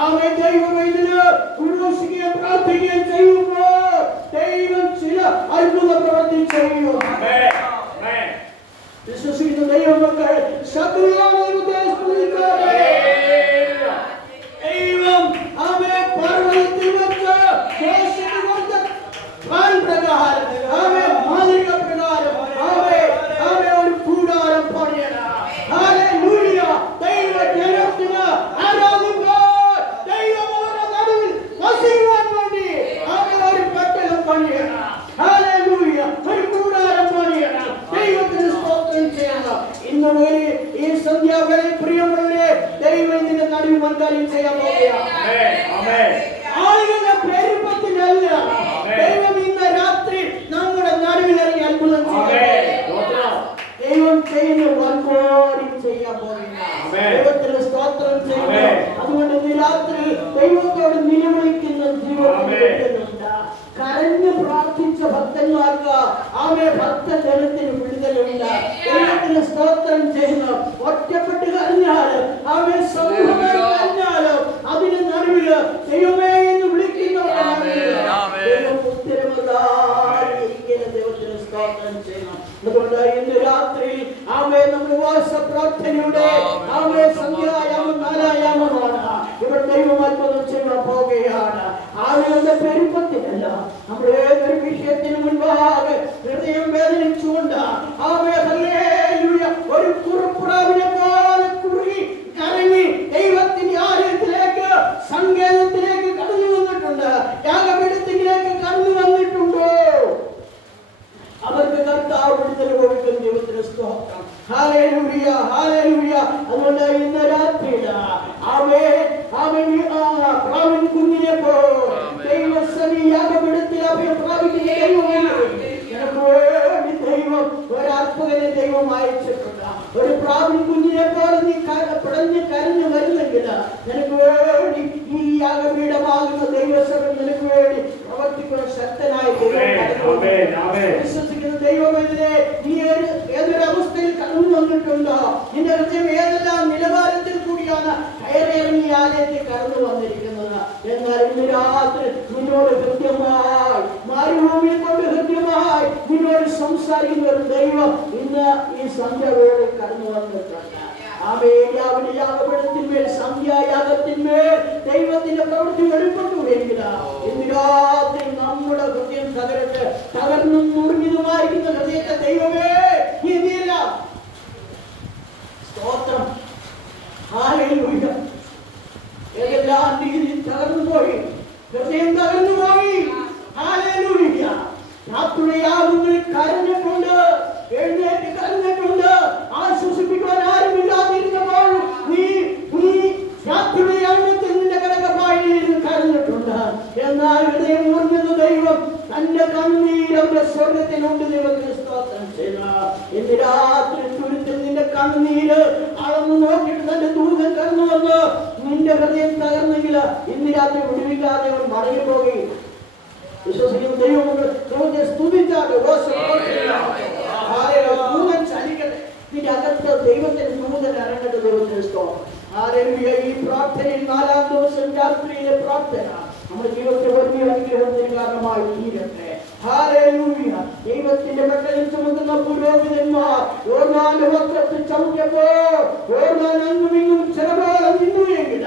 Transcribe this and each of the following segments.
ആമേ ദൈവം ഇതിന് ഉദ്ദേശിക്കുകയും പ്രാർത്ഥിക്കുകയും ചെയ്യുമ്പോൾ ദൈവം ചില അത്ഭുത പ്രവൃത്തി ചെയ്യും Amen. Amen. വിശ്വസിക്കുന്ന ദൈവമക്കൾ ശത്രുവാണ് ഉദ്ദേശിക്കുന്നത് ദൈവം ആമേ പർവതത്തിൽ വെച്ച് ദേശത്തിന് കൊടുത്ത പ്ലാൻ പ്രകാരം ആമേ മാതൃക പ്രകാരം ആമേ ആമേ ഒരു കൂടാരം പണിയണം ഹല്ലേലൂയ ദൈവ ജനത്തിന് ആരാധിക്കാൻ ദൈവം അവരുടെ നടുവിൽ വസിക്കുവാൻ വേണ്ടി ആമേ ഒരു പെട്ടകം പണിയണം ഹല്ലേലൂയ ഒരു കൂടാരം പണിയണം ദൈവത്തിന് സ്തോത്രം ചെയ്യണം ഇന്ന് മുതൽ ഈ സന്ധ്യാവേളയിൽ പ്രിയമുള്ളവരെ ദൈവം ഇതിന്റെ വന്നാലും ചെയ്യാൻ. ആളുകളുടെ പെരുപ്പത്തിനല്ല ദൈവം ഇന്ന് രാത്രി നമ്മുടെ നടുവിലിറങ്ങി അത്ഭുതം. ദൈവം ചെയ്യുന്ന വൻകോടി ചെയ്യാൻ പോകുന്ന ദൈവത്തിന് സ്തോത്രം Amen. അതുകൊണ്ട് ഈ രാത്രി ദൈവത്തോട് നിലവിളിക്കുന്ന ജീവിതം. കരഞ്ഞ് പ്രാർത്ഥിച്ച ഭക്തന്മാർക്ക് ആമേ ഭക്തജനത്തിന് വിടുതലുണ്ട്. ദൈവത്തിന് സ്തോത്രം ചെയ്യുന്നു ഒറ്റപ്പെട്ട് കരഞ്ഞാൽ ആമേ സമൂഹമായി രാത്രി ആമേ നമ്മുടെ ഉപവാസ പ്രാർത്ഥനയുടെ ആമേ സന്ധ്യായാമം നാലായാമമാണ്. ഇവിടെ ദൈവം അത്ഭുതം ചെയ്യാൻ പോകുകയാണ് ആളുകളുടെ പെരുപ്പത്തിനല്ല നമ്മുടെ ഏതൊരു വിഷയത്തിന് മുൻപാകെ ഹൃദയം വേദനിച്ചുകൊണ്ട് ആമേ ഹല്ലേലൂയ ഒരു കുറുപ്പുറാവിനെ പോലെ കുറുകി കരങ്ങി ദൈവത്തിന്റെ ആലയത്തിലേക്ക് സങ്കേതത്തിലേക്ക് കടന്നു വന്നിട്ടുണ്ട് യാഗപീഠത്തിലേക്ക് കടന്നു വന്നിട്ടുണ്ടോ അവർക്ക് കർത്താവ് വിടുതൽ കൊടുക്കും ദൈവത്തിന് സ്തോത്രം. ഹല്ലേലൂയ ഹല്ലേലൂയ. അതുകൊണ്ട് ഇന്ന് രാത്രിയിൽ ആമേ ആമേ പ്രാവിൻ കുഞ്ഞിനെ പോ ദൈവസനി യാഗപീഠത്തിൽ അഭയം വേണ്ടി ദൈവം ഒരു അത്ഭുതനെ ദൈവം അയച്ചിട്ടുണ്ട്. ഒരു പ്രാവിൻ കുഞ്ഞിനെ പോലെ നീ പിടഞ്ഞ് കരഞ്ഞു വരുന്നെങ്കിൽ നിനക്ക് വേണ്ടി ഈ യാഗപീഠമാകുന്ന ദൈവസ്വരം നിനക്ക് വേണ്ടി പ്രവർത്തിക്കുന്ന ശക്തനായ ദൈവം. വിശ്വസിക്കുന്ന ദൈവമെതിരെ നീ ഒരു ഏതൊരു അവസ്ഥയിൽ കടന്നു വന്നിട്ടുണ്ടോ? നിന്റെ ഹൃദയം ഏതെല്ലാം നിലവാരത്തിൽ കൂടിയാണ് കയറിയിറങ്ങി ഈ ആലയത്തിൽ കടന്നു വന്നിരിക്കുന്നത്? എന്നാൽ ഇന്ന് രാത്രി നിന്നോട് ഹൃദ്യമായി മരുഭൂമിയെ കൊണ്ട് ഹൃദ്യമായി നിന്നോട് സംസാരിക്കുന്ന ഒരു ദൈവം ഇന്ന് ഈ സന്ധ്യവേളയിൽ കടന്നു വന്നിട്ടുണ്ട്. ആമേയാവിന്റെ യാഗപീഠത്തിന്മേൽ സന്ധ്യായാഗത്തിന്മേൽ ദൈവത്തിന്റെ പ്രവൃത്തി വെളിപ്പെട്ടുവെങ്കിൽ ഇന്ന് രാത്രി തകർന്നും മുറിഞ്ഞതുമായിരിക്കുന്ന ഹൃദയത്തെ ദൈവമേ നീതിയില്ല സ്തോത്രം. ഹാലേലൂയ ഏതെല്ലാം രീതി തകർന്നു പോയി? ഹൃദയം തകർന്നു പോയി. ഹാലേലൂയ രാത്രിയാകുമ്പോൾ കരഞ്ഞിട്ടുണ്ട് എഴുന്നേറ്റ് കരഞ്ഞിട്ടുണ്ട് ആശ്വസിപ്പിക്കാൻ ആരുമില്ലാതിരുന്നപ്പോൾ നീ നീ രാത്രിയാകുമ്പോൾ നിന്റെ കിടക്കപ്പായിൽ കരഞ്ഞിട്ടുണ്ട് എന്നാൽ ഹൃദയം മുറിഞ്ഞത് ദൈവം തന്റെ കണ്ണീർ അവരുടെ സ്വർഗത്തിനുണ്ട് ദൈവത്തിന് സ്തോത്രം ചെയ്യുക ഇന്ന് രാത്രി തുരുത്തിൽ നിന്റെ കണ്ണീര് അളന്നു നോക്കിയിട്ട് തന്റെ ദൂതൻ കടന്നു വന്ന് നിന്റെ ഹൃദയം തകർന്നെങ്കിൽ ഇന്ന് രാത്രി വിടുവിക്കാതെ അവൻ മടങ്ങി പോകുകയും വിശ്വസിക്കുന്ന ദൈവം ദൈവത്തെ സ്തുതിച്ചാട്ട് ദൂതൻ ചലിക്കട്ടെ. നിന്റെ അകത്ത് ദൈവത്തിന്റെ ദൂതൻ ഇറങ്ങട്ടെ ദൈവത്തിന് സ്തോത്രം. ഈ പ്രാർത്ഥനയിൽ നാലാം ദിവസം രാത്രിയിലെ പ്രാർത്ഥന. നമ്മുടെ ജീവിതത്തിൽ വലിയ അനുഗ്രഹത്തിന് കാരണമായി തീരട്ടെ. ദൈവത്തിന്റെ മക്കളിൽ ചുമക്കുന്ന പുരോഹിതന്മാർ ചവിട്ടിയപ്പോൾ യോർദാൻ അങ്ങും ഇങ്ങും ചിലപോലെ നിന്നു എങ്കിൽ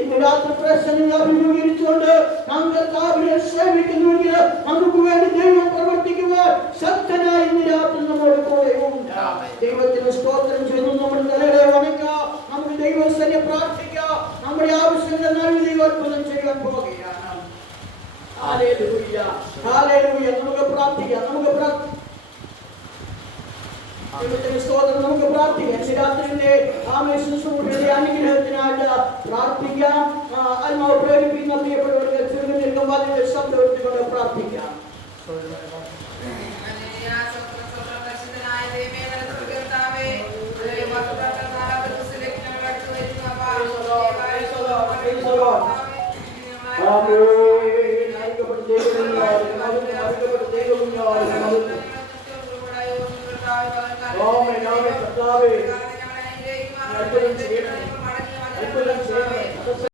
ഇന്ന് രാത്രി പ്രശ്നങ്ങൾ അഭിമുഖീകരിച്ചുകൊണ്ട് നാം കർത്താവിനെ സേവിക്കുന്നുവെങ്കിൽ നമുക്ക് വേണ്ടി ദൈവം പ്രവർത്തിക്കുവാൻ ശക്തനായി ഇന്ന് രാത്രി നമ്മുടെ കൂടെ ഉണ്ട് ദൈവത്തിന് സ്തോത്രം ചെയ്തു നമ്മുടെ തലയുടെ വണക്കാം നമുക്ക് ദൈവസ്ഥനെ പ്രാർത്ഥിക്കാം നമ്മുടെ ആവശ്യങ്ങൾ നൽകി അത്ഭുതം ചെയ്യാൻ. ഹല്ലേലൂയ. നമുക്ക് പ്രാർത്ഥിക്കാം. നമുക്ക് സ്തോത്രം നമുക്ക് പ്രാർത്ഥിക്കാം. രാത്രിയിലെ ആമേ ശുശ്രൂഷയുടെ അനുഗ്രഹത്തിനായിട്ട് പ്രാർത്ഥിക്കാം. ആത്മാവ് പ്രേരിപ്പിക്കുന്ന